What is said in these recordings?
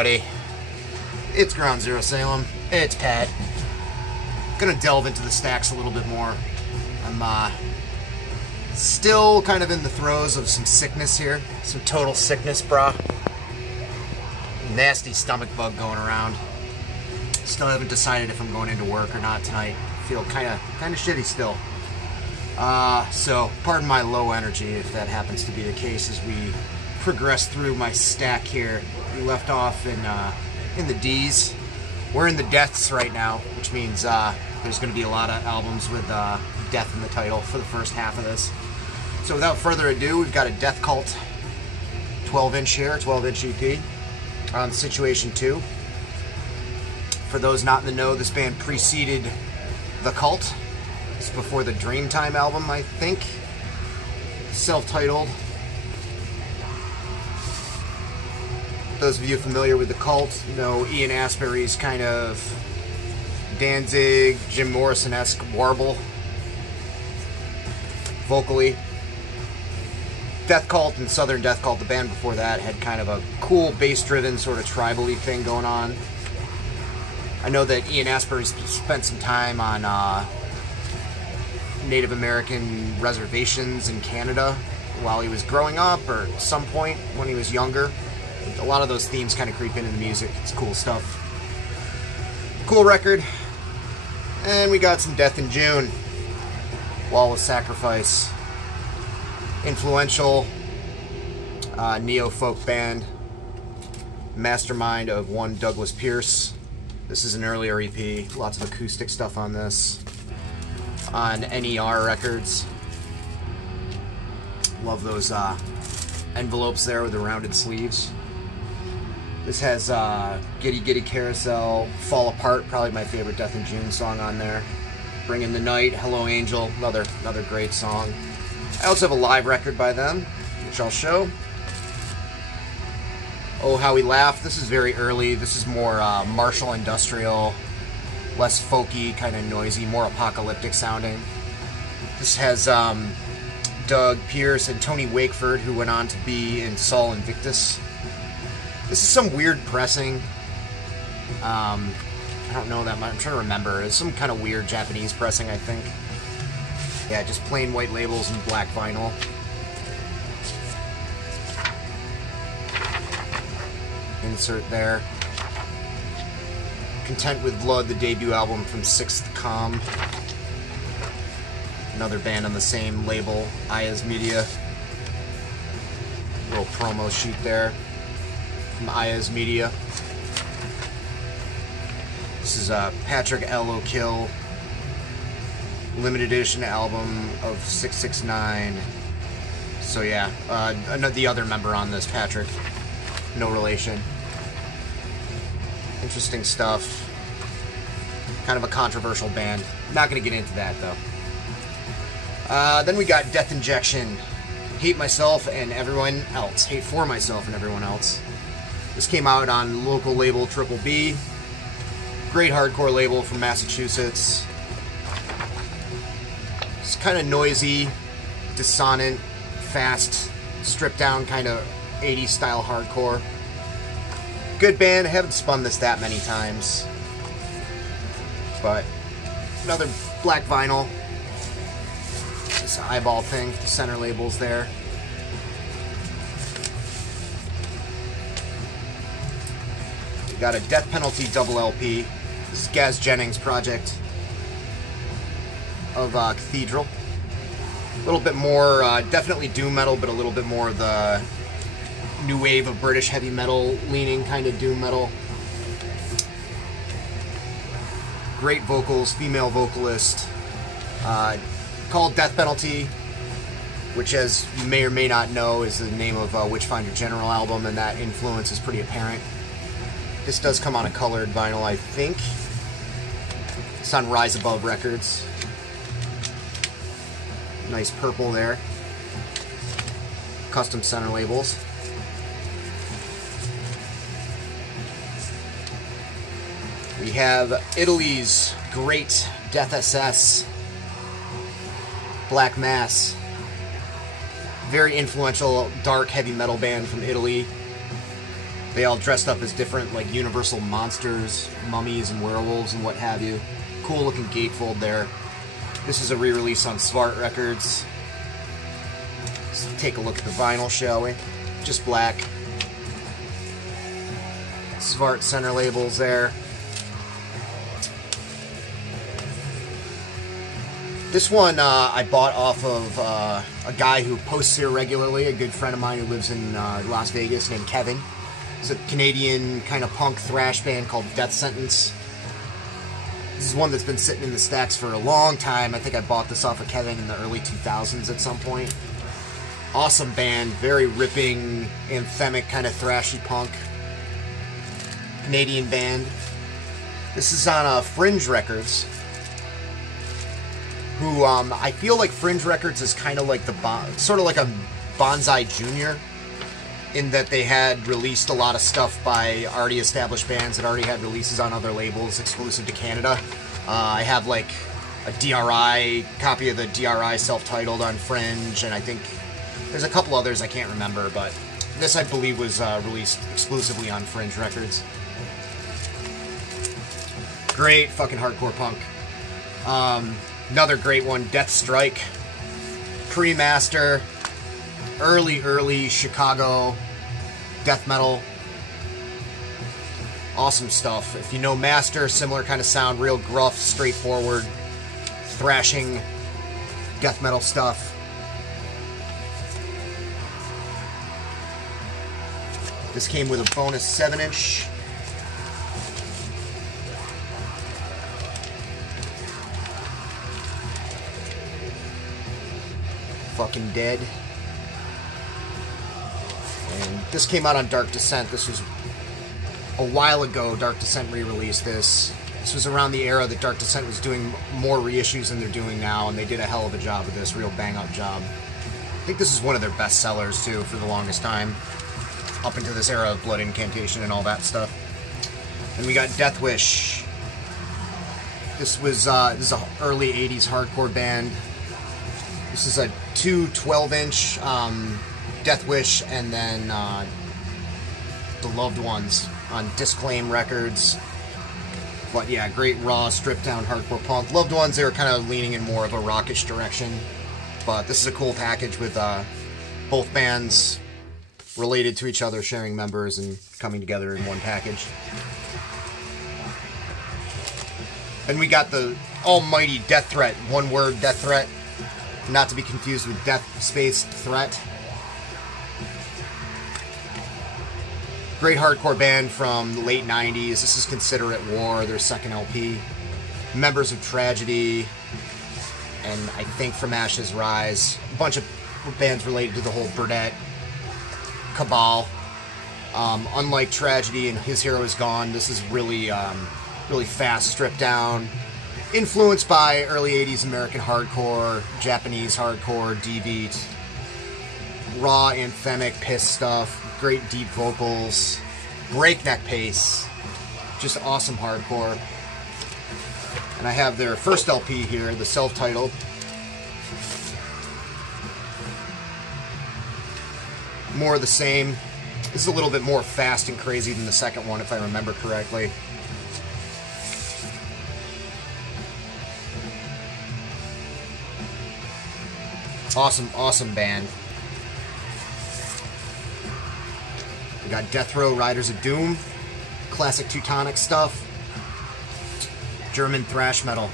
everybody. It's Ground Zero Salem. It's Pat. Gonna delve into the stacks a little bit more. I'm still kind of in the throes of some sickness here. Some total sickness, brah. Nasty stomach bug going around. Still haven't decided if I'm going into work or not tonight. Feel kind of shitty still. So pardon my low energy if that happens to be the case as we progress through my stack here. We left off in the D's. We're in the Deaths right now, which means there's going to be a lot of albums with Death in the title for the first half of this. So without further ado, we've got a Death Cult 12-inch here, 12-inch EP on Situation 2. For those not in the know, this band preceded The Cult. It's before the Dreamtime album, I think. Self-titled. Those of you familiar with The Cult know Ian Astbury's kind of Danzig, Jim Morrison-esque warble vocally. Death Cult and Southern Death Cult, the band before that, had kind of a cool bass-driven sort of tribal-y thing going on. I know that Ian Astbury spent some time on Native American reservations in Canada while he was growing up, or at some point when he was younger. A lot of those themes kind of creep into the music. It's cool stuff. Cool record. And we got some Death in June. Wall of Sacrifice. Influential neo-folk band. Mastermind of one Douglas Pierce. This is an earlier EP. Lots of acoustic stuff on this. On NER Records. Love those envelopes there with the rounded sleeves. This has Giddy Giddy Carousel, Fall Apart, probably my favorite Death in June song on there. Bring in the Night, Hello Angel, another great song. I also have a live record by them, which I'll show. Oh How We Laugh, this is very early. This is more martial industrial, less folky, kind of noisy, more apocalyptic sounding. This has Doug Pierce and Tony Wakeford, who went on to be in Sol Invictus. This is some weird pressing. I don't know that much. I'm trying to remember. It's some kind of weird Japanese pressing, I think. Yeah, just plain white labels and black vinyl. Insert there. Content with Blood, the debut album from 6th Comm. Another band on the same label, Aya's Media. Little promo sheet there from Aya's Media. This is Patrick L. O'Kill limited edition album of 669. So yeah, the other member on this, Patrick, no relation. Interesting stuff. Kind of a controversial band. Not going to get into that though. Then we got Death Injection. Hate Myself and Everyone Else. Hate For Myself and Everyone Else. This came out on local label Triple B. Great hardcore label from Massachusetts. It's kind of noisy, dissonant, fast, stripped down kind of 80s style hardcore. Good band. I haven't spun this that many times. But another black vinyl. This eyeball thing, center labels there. We got a Death Penalty double LP. This is Gaz Jennings' project of Cathedral. A little bit more, definitely doom metal, but a little bit more of the new wave of British heavy metal leaning kind of doom metal. Great vocals, female vocalist. Called Death Penalty, which, as you may or may not know, is the name of Witchfinder General album, and that influence is pretty apparent. This does come on a colored vinyl, I think. It's on Rise Above Records. Nice purple there. Custom center labels. We have Italy's great Death SS, Black Mass. Very influential dark heavy metal band from Italy. They all dressed up as different, like, universal monsters, mummies and werewolves and what have you. Cool looking gatefold there. This is a re-release on Svart Records. Let's take a look at the vinyl, shall we? Just black. Svart center labels there. This one I bought off of a guy who posts here regularly, a good friend of mine who lives in Las Vegas named Kevin. It's a Canadian kind of punk thrash band called Descendents. This is one that's been sitting in the stacks for a long time. I think I bought this off of Kevin in the early 2000s at some point. Awesome band, very ripping, anthemic, kind of thrashy punk. Canadian band. This is on Fringe Records, who I feel like Fringe Records is kind of like sort of like a Bonsai Junior, in that they had released a lot of stuff by already established bands that already had releases on other labels exclusive to Canada. I have like a DRI copy of the DRI self-titled on Fringe, and I think there's a couple others I can't remember, but this I believe was released exclusively on Fringe Records. Great fucking hardcore punk. Another great one, Deathstrike. Pre-master. Early Chicago death metal. Awesome stuff. If you know Master, similar kind of sound, real gruff, straightforward, thrashing death metal stuff. This came with a bonus 7-inch. Fucking dead. And this came out on Dark Descent. This was a while ago. Dark Descent re-released this. This was around the era that Dark Descent was doing more reissues than they're doing now, and they did a hell of a job with this, real bang-up job. I think this is one of their best sellers, too, for the longest time, up into this era of Blood Incantation and all that stuff. And we got Death Wish. This was this is an early 80s hardcore band. This is a 2 12-inch Death Wish, and then The Loved Ones on Disclaim Records. But yeah, great raw, stripped-down hardcore punk. Loved Ones, they were kind of leaning in more of a rockish direction. But this is a cool package with both bands related to each other, sharing members, and coming together in one package. And we got the almighty Death Threat, one word Death Threat, not to be confused with Death Space Threat. Great hardcore band from the late 90s. This is Consider It War, their second LP. Members of Tragedy, and I think From Ashes Rise. A bunch of bands related to the whole Burdett cabal. Unlike Tragedy and His Hero Is Gone, this is really, really fast, stripped down. Influenced by early 80s American hardcore, Japanese hardcore, D-beat. Raw, anthemic, piss stuff. Great deep vocals. Breakneck pace. Just awesome hardcore. And I have their first LP here, the self-titled. More of the same. This is a little bit more fast and crazy than the second one, if I remember correctly. Awesome, awesome band. We got Death Row, Riders of Doom. Classic Teutonic stuff. German thrash metal.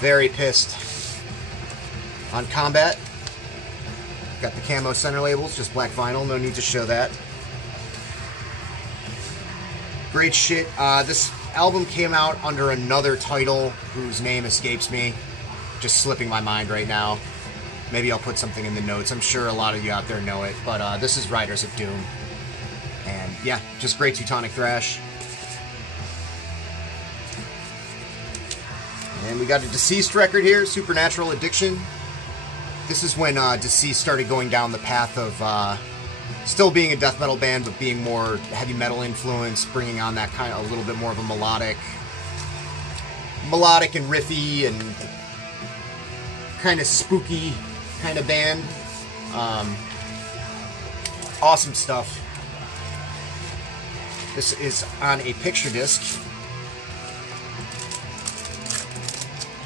Very pissed. On Combat. Got the camo center labels, just black vinyl, no need to show that. Great shit. This album came out under another title whose name escapes me. Just slipping my mind right now. Maybe I'll put something in the notes. I'm sure a lot of you out there know it, but this is Riders of Doom. And yeah, just great Teutonic thrash. And we got a Deceased record here, Supernatural Addiction. This is when Deceased started going down the path of still being a death metal band, but being more heavy metal influence, bringing on that kind of a little bit more of a melodic and riffy and kind of spooky kind of band. Awesome stuff. This is on a picture disc,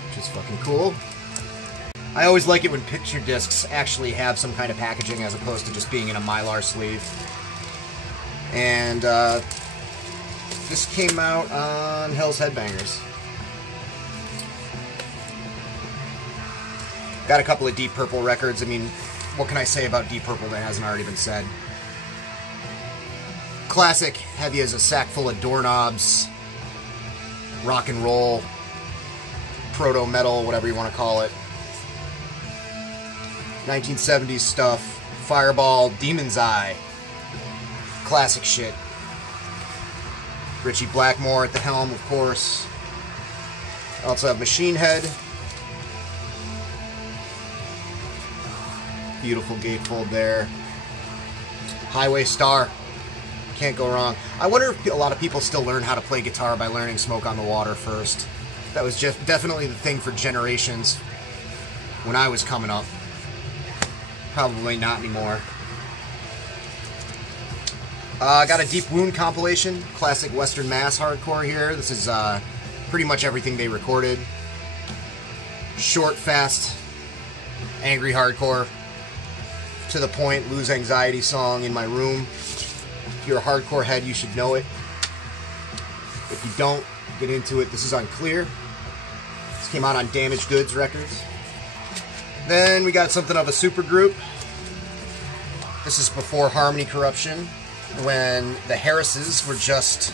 which is fucking cool. I always like it when picture discs actually have some kind of packaging as opposed to just being in a Mylar sleeve. And this came out on Hell's Headbangers. Got a couple of Deep Purple records. I mean, what can I say about Deep Purple that hasn't already been said? Classic, heavy as a sack full of doorknobs, rock and roll, proto-metal, whatever you want to call it. 1970s stuff, Fireball, Demon's Eye, classic shit. Richie Blackmore at the helm, of course. I also have Machine Head. Beautiful gatefold there. Highway Star. Can't go wrong. I wonder if a lot of people still learn how to play guitar by learning Smoke on the Water first. That was just definitely the thing for generations when I was coming up. Probably not anymore. Got a Deep Wound compilation. Classic Western Mass hardcore here. This is pretty much everything they recorded. Short, fast, angry hardcore. To the point, Lose Anxiety song in my room. If you're a hardcore head, you should know it. If you don't, get into it. This is on Clear. This came out on Damaged Goods Records. Then we got something of a supergroup. This is before Harmony Corruption, when the Harrises were just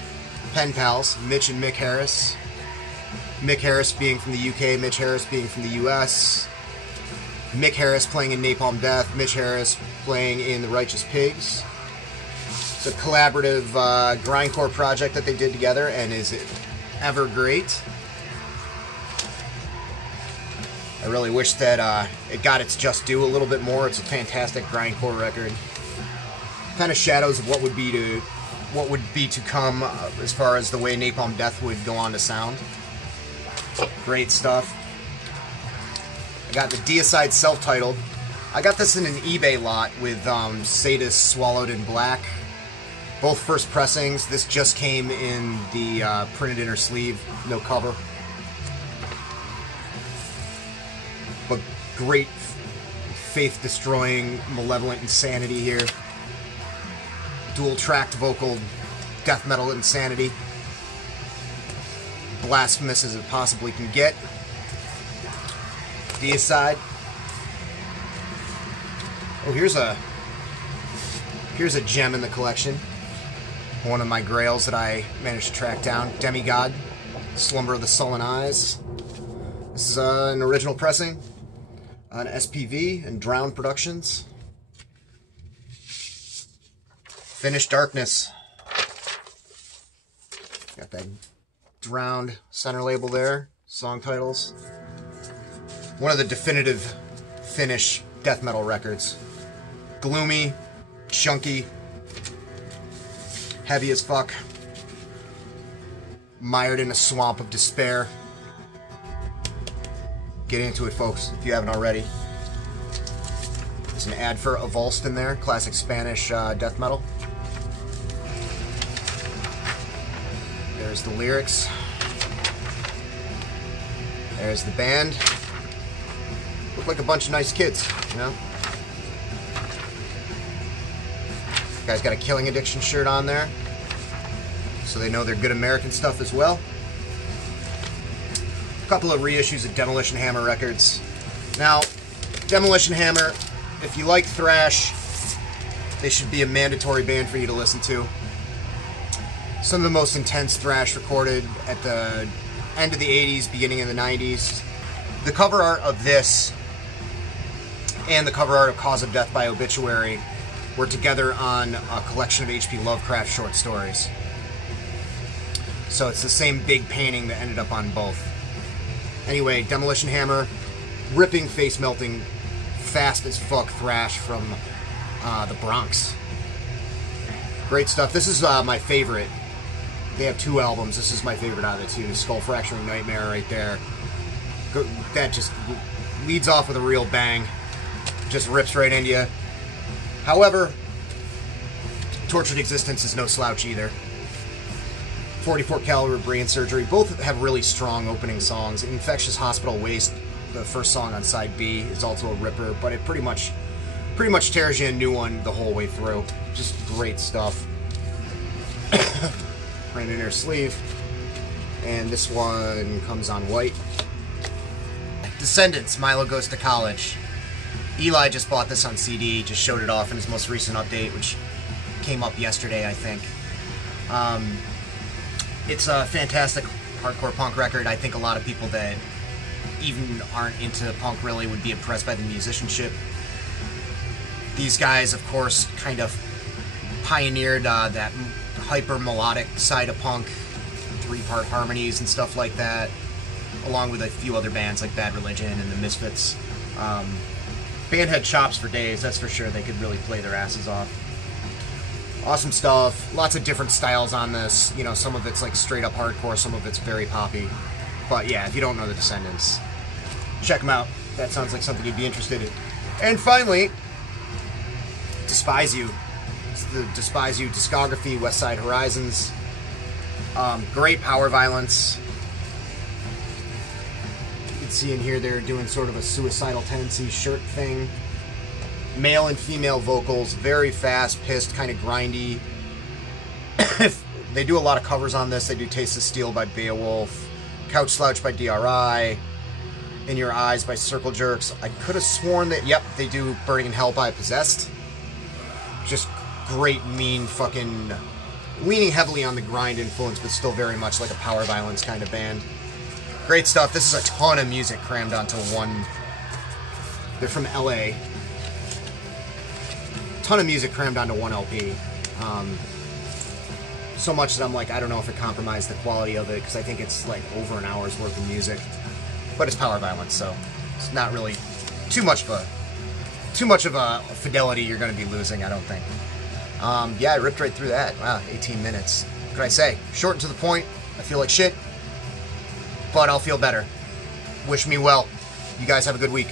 pen pals, Mitch and Mick Harris. Mick Harris being from the UK, Mitch Harris being from the US. Mick Harris playing in Napalm Death, Mitch Harris playing in The Righteous Pigs. It's a collaborative grindcore project that they did together, and is it ever great. I really wish that it got its just due a little bit more. It's a fantastic grindcore record. Kind of shadows of what would be to come as far as the way Napalm Death would go on to sound. Great stuff. I got the Deicide self-titled. I got this in an eBay lot with Sadist Swallowed in Black. Both first pressings. This just came in the printed inner sleeve, no cover. But great faith-destroying, malevolent insanity here. Dual-tracked vocal death metal insanity. Blasphemous as it possibly can get. Deicide. Oh, here's a gem in the collection. One of my grails that I managed to track down. Demigod, Slumber of the Sullen Eyes. This is an original pressing on SPV and Drowned Productions. Finnish Darkness. Got that Drowned center label there. Song titles. One of the definitive Finnish death metal records. Gloomy, chunky, heavy as fuck, mired in a swamp of despair. Get into it, folks, if you haven't already. There's an ad for Avulsed in there, classic Spanish death metal. There's the lyrics. There's the band. Look like a bunch of nice kids, you know? Guy's got a Killing Addiction shirt on there, so they know they're good American stuff as well. A couple of reissues of Demolition Hammer records. Now, Demolition Hammer, if you like thrash, they should be a mandatory band for you to listen to. Some of the most intense thrash recorded at the end of the 80s, beginning of the 90s. The cover art of this and the cover art of Cause of Death by Obituary were together on a collection of H.P. Lovecraft short stories. So it's the same big painting that ended up on both. Anyway, Demolition Hammer, ripping, face-melting, fast as fuck thrash from the Bronx. Great stuff. This is my favorite. They have 2 albums. This is my favorite out of the 2. Skull Fracturing Nightmare right there. That just leads off with a real bang. Just rips right into you. However, Tortured Existence is no slouch either. 44 Caliber Brain Surgery. Both have really strong opening songs. Infectious Hospital Waste, the first song on side B, is also a ripper, but it pretty much tears you a new one the whole way through. Just great stuff. Print inner sleeve, and this one comes on white. Descendents, Milo Goes to College. Eli just bought this on CD, just showed it off in his most recent update, which came up yesterday, I think. It's a fantastic hardcore punk record. I think a lot of people that even aren't into punk really would be impressed by the musicianship. These guys, of course, kind of pioneered that hyper melodic side of punk, 3-part harmonies and stuff like that, along with a few other bands like Bad Religion and the Misfits. Band had chops for days, that's for sure. They could really play their asses off. Awesome stuff. Lots of different styles on this. You know, some of it's like straight up hardcore, some of it's very poppy. But yeah, if you don't know the Descendents, check them out. That sounds like something you'd be interested in. And finally, Despise You. It's the Despise You discography, West Side Horizons. Great power violence. You can see in here they're doing sort of a Suicidal Tendencies shirt thing. Male and female vocals, very fast, pissed, kind of grindy. They do a lot of covers on this. They do Taste of Steel by Beowulf, Couch Slouch by DRI, In Your Eyes by Circle Jerks. I could have sworn that, yep, they do Burning in Hell by Possessed. Just great, mean, fucking, leaning heavily on the grind influence, but still very much like a power violence kind of band. Great stuff. This is a ton of music crammed onto one. They're from LA. Ton of music crammed onto one LP. So much that I'm like, I don't know if it compromised the quality of it, because I think it's like over an hour's worth of music. But it's power violence, so it's not really too much of a fidelity you're going to be losing, I don't think. Yeah, I ripped right through that. Wow, 18 minutes. What can I say? Short and to the point. I feel like shit, but I'll feel better. Wish me well. You guys have a good week.